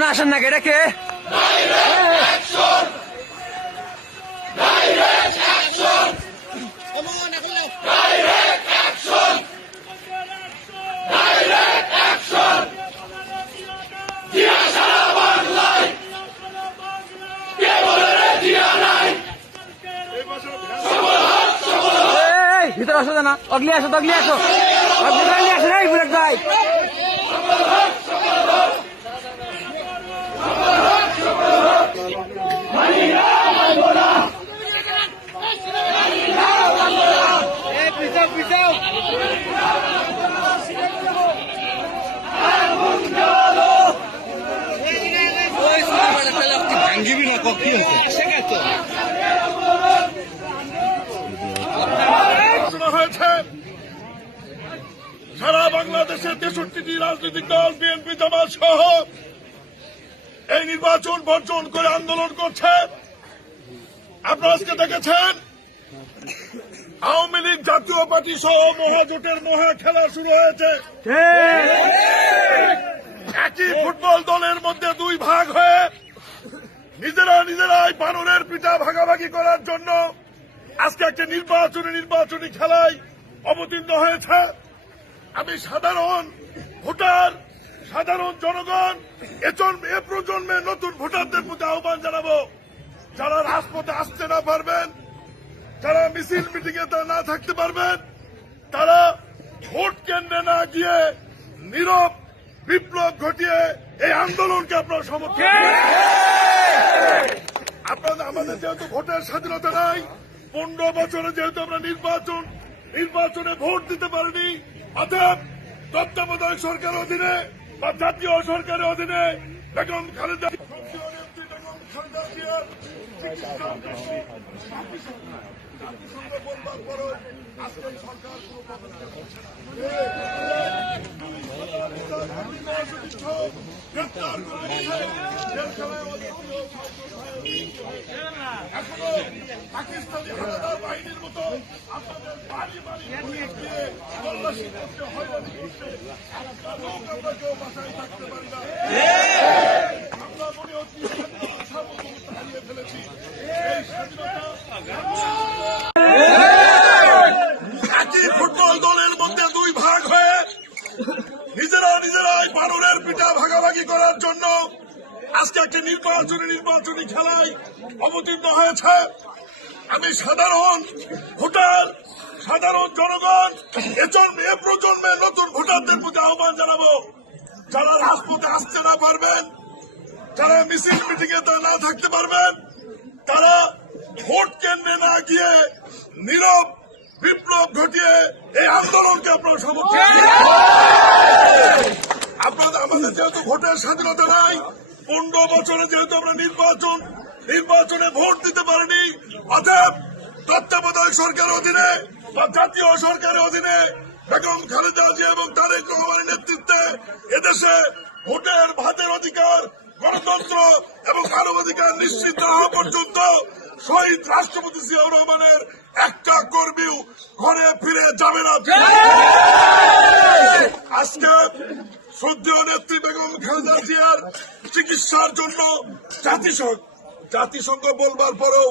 লোকজন আসেন না এটা কে? ভিতরে আসো না, অগলি আসো, অগলি আসো, অগলি আসো নাই বুলেট ভাই। ভাঙ্গিবি না কক্ষি হয়েছে সারা বাংলাদেশের 63টি রাজনৈতিক দল বিএনপি জামাত সহ এই নির্বাচন বর্জন করে আন্দোলন করছে। আপনারা আজকে দেখেছেন আওয়ামী লীগ জাতীয় পার্টি সহ মহাজোটের মহা খেলা শুরু হয়েছে। একই ফুটবল দলের মধ্যে দুই ভাগ হয়ে নিজেরাই বানরের পিঠা ভাগাভাগি করার জন্য আজকে একটা নির্বাচনী খেলায় অবতীর্ণ হয়েছে। আমি সাধারণ ভোটার, সাধারণ জনগণ, এ প্রজন্মের নতুন ভোটারদের প্রতি আহ্বান জানাবো, যারা রাজপথে আসতে না পারবেন, যারা মিছিল মিটিং এ না থাকতে পারবেন, তারা ভোট কেন্দ্রে না গিয়ে নীরব বিপ্লব ঘটিয়ে এই আন্দোলনকে আপনারা সমর্থন করুন। আপনাদের আমাদের যেহেতু ভোটের স্বাধীনতা নাই, 15 বছরে যেহেতু আমরা নির্বাচনে ভোট দিতে পারিনি, অতএব তত্ত্বাবধায়ক সরকারের অধীনে বা জাতীয় সরকারের অধীনে বেগম খালেদা জিয়ার বলবার পরও আজকে সরকার কোনো পদক্ষেপ নিচ্ছে না। এখনো পাকিস্তানি হানাদার বাহিনীর মতো আপনাদের বাড়ি দিয়ে তল্লাশি করতে হয়রানি করতে একটা লোক আমরা কেউ বাসায় থাকতে পারি না। আমরা মনে হচ্ছে সার্বভৌমত্ব হারিয়ে ফেলেছি। এই স্বাধীনতা একই ফুটবল দলের মধ্যে দুই ভাগ হয়ে নিজেরাই বানরের পিঠা ভাগাভাগি করার জন্য আজকে একটা নির্বাচনী খেলায় অবতীর্ণ হয়েছে। আমি সাধারণ ভোটার, সাধারণ জনগণ, এ প্রজন্মের নতুন ভোটারদের প্রতি আহ্বান জানাবো, যারা রাজপথে আসতে না পারবেন, যারা মিছিল মিটিং এ না থাকতে পারবেন, তারা ভোট কেন্দ্রে না গিয়ে নীরব বিপ্লব ঘটিয়ে এই আন্দোলনকে আপনারা সমর্থন করুন। আপনাদের আমাদের যেহেতু ভোটের স্বাধীনতা নাই, 15 বছরে যেহেতু আমরা নির্বাচনে ভোট দিতে পারিনি, অতএব তত্ত্বাবধায়ক সরকারের অধীনে বা জাতীয় সরকারের অধীনে বেগম খালেদা জিয়া এবং তারেক রহমানের নেতৃত্বে এদেশে ভোটের ভাতের অধিকার, গণতন্ত্র এবং মানবাধিকার নিশ্চিত হওয়া পর্যন্ত শহীদ রাষ্ট্রপতি জিয়াউর রহমানের একটা কর্মীও ঘরে ফিরে যাবে না। আজকে শ্রদ্ধেয় নেত্রী বেগম খালেদা জিয়ার চিকিৎসার জন্য জাতিসংঘ বলবার পরেও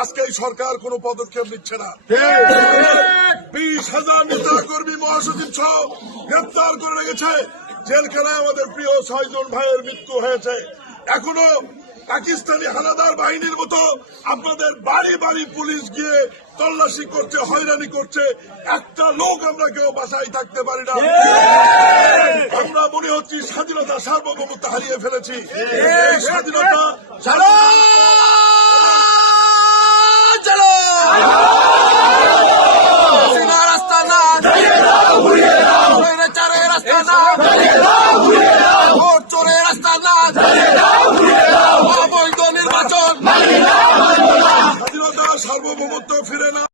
আজকে এই সরকার কোন পদক্ষেপ নিচ্ছে না। 20,000 নেতা কর্মী মহাসচিব সহ গ্রেপ্তার করে রেখেছে। জেলখানায় আমাদের প্রিয় 6 জন ভাইয়ের মৃত্যু হয়েছে। এখনো পাকিস্তানি হানাদার বাহিনীর মতো আপনাদের বাড়ি পুলিশ গিয়ে তল্লাশি করছে, হয়রানি করছে। একটা লোক আমরা কেউ বাসায় থাকতে পারি না। আমরা মনে হচ্ছে স্বাধীনতা, সার্বভৌমত্ব হারিয়ে ফেলেছি। এই স্বাধীনতা রাস্তা না